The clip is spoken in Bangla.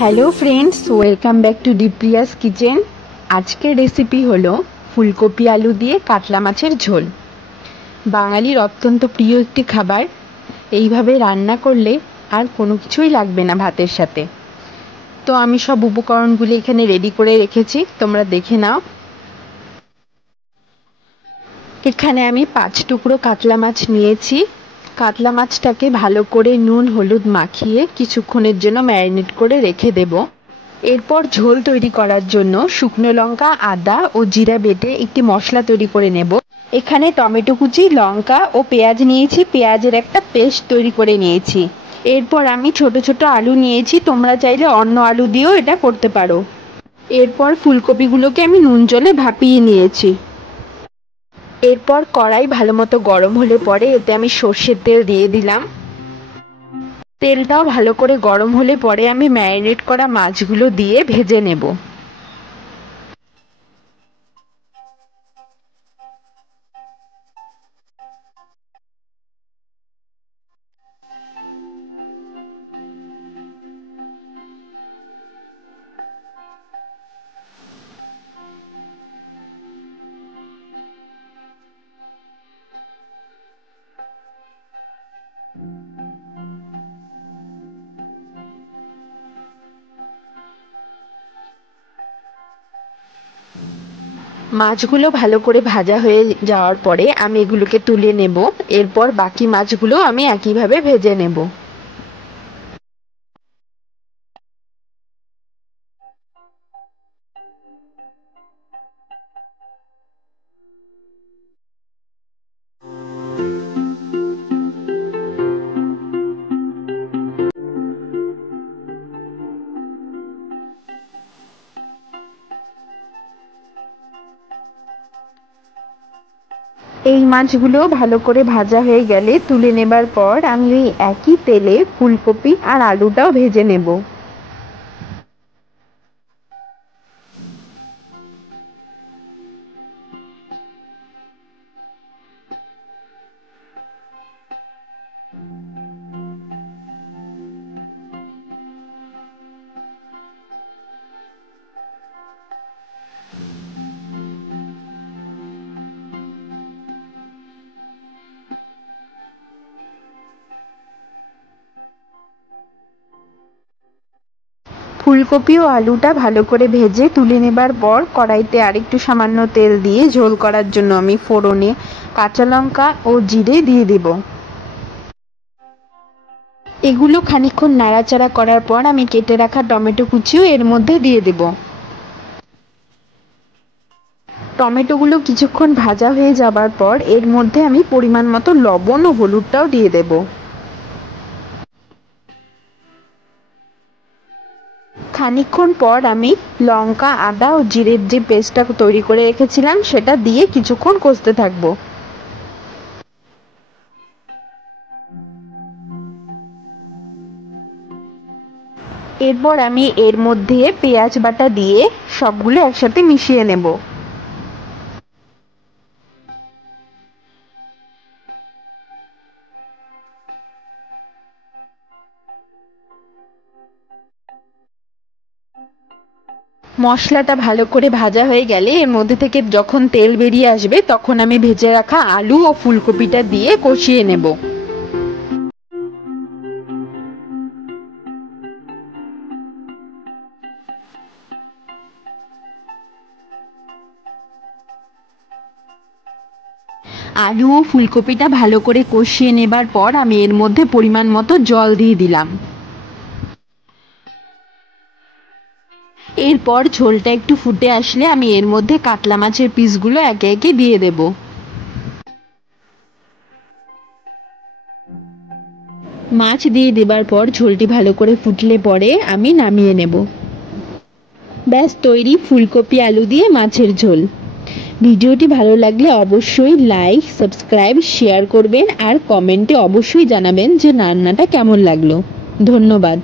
Hello friends, welcome back to Dipriya's kitchen. আজকের রেসিপি হলো ফুলকপি আলু দিয়ে কাতলা মাছের ঝোল। বাঙালির অত্যন্ত প্রিয় একটি খাবার। এইভাবে রান্না করলে আর কোনো কিছুই লাগবে না ভাতের সাথে। তো আমি সব উপকরণগুলি এখানে রেডি করে রেখেছি, তোমরা দেখে নাও। এখানে আমি 5 টুকরো কাতলা মাছ নিয়েছি। কাতলা মাছটাকে ভালো করে নুন হলুদ মাখিয়ে কিছুক্ষণের জন্য ম্যারিনেট করে রেখে দেব। এরপর ঝোল তৈরি করার জন্য শুকনো লঙ্কা, আদা ও জিরা বেটে একটি মশলা তৈরি করে নেব। এখানে টমেটো কুচি, লঙ্কা ও পেঁয়াজ নিয়েছি, পেঁয়াজের একটা পেস্ট তৈরি করে নিয়েছি। এরপর আমি ছোট ছোট আলু নিয়েছি, তোমরা চাইলে অন্য আলু দিয়েও এটা করতে পারো। এরপর ফুলকপিগুলোকে আমি নুন জলে ভাপিয়ে নিয়েছি। এরপর কড়াই ভালো মতো গরম হলে পরে এতে আমি সর্ষের তেল দিয়ে দিলাম। তেলটাও ভালো করে গরম হলে পরে আমি ম্যারিনেট করা মাছগুলো দিয়ে ভেজে নেব। মাছগুলো ভালো করে ভাজা হয়ে যাওয়ার পরে আমি এগুলোকে তুলে নেব। এরপর বাকি মাছগুলো আমি একইভাবে ভেজে নেব। এই মাছগুলো ভালো করে ভাজা হয়ে গেলে তুলে নেবার পর আমি ওই একই তেলে ফুলকপি আর আলুটাও ভেজে নেব। ফুলকপি ও আলুটা ভালো করে ভেজে তুলে নেবার পর কড়াইতে আরেকটু সামান্য তেল দিয়ে ঝোল করার জন্য আমি ফোড়নে কাঁচা লঙ্কা ও জিরে দিয়ে দেব। এগুলো খানিকক্ষণ নাড়াচাড়া করার পর আমি কেটে রাখা টমেটো কুচিও এর মধ্যে দিয়ে দেব। টমেটোগুলো কিছুক্ষণ ভাজা হয়ে যাবার পর এর মধ্যে আমি পরিমাণ মতো লবণ ও হলুদটাও দিয়ে দেব। খানিকক্ষণ পর আমি লঙ্কা, আদা ও জিরের যে পেস্টটা তৈরি করে রেখেছিলাম সেটা দিয়ে কিছুক্ষণ কষতে থাকবো। এরপর আমি এর মধ্যে পেঁয়াজ বাটা দিয়ে সবগুলো একসাথে মিশিয়ে নেব। মশলাটা ভালো করে ভাজা হয়ে গেলে এর মধ্যে থেকে যখন তেল বেরিয়ে আসবে তখন আমি ভেজে রাখা আলু ও ফুলকপিটা দিয়ে কষিয়ে নেব। আলু ও ফুলকপিটা ভালো করে কষিয়ে নেবার পর আমি এর মধ্যে পরিমাণ মতো জল দিয়ে দিলাম। এরপর ঝোলটা একটু ফুটে আসলে আমি এর মধ্যে কাতলা মাছের পিসগুলো একে একে দিয়ে দেব। মাছ দিয়ে দেবার পর ঝোলটি ভালো করে ফুটলে পরে আমি নামিয়ে নেব। ব্যাস তৈরি ফুলকপি আলু দিয়ে মাছের ঝোল। ভিডিওটি ভালো লাগলে অবশ্যই লাইক, সাবস্ক্রাইব, শেয়ার করবেন আর কমেন্টে অবশ্যই জানাবেন যে রান্নাটা কেমন লাগলো। ধন্যবাদ।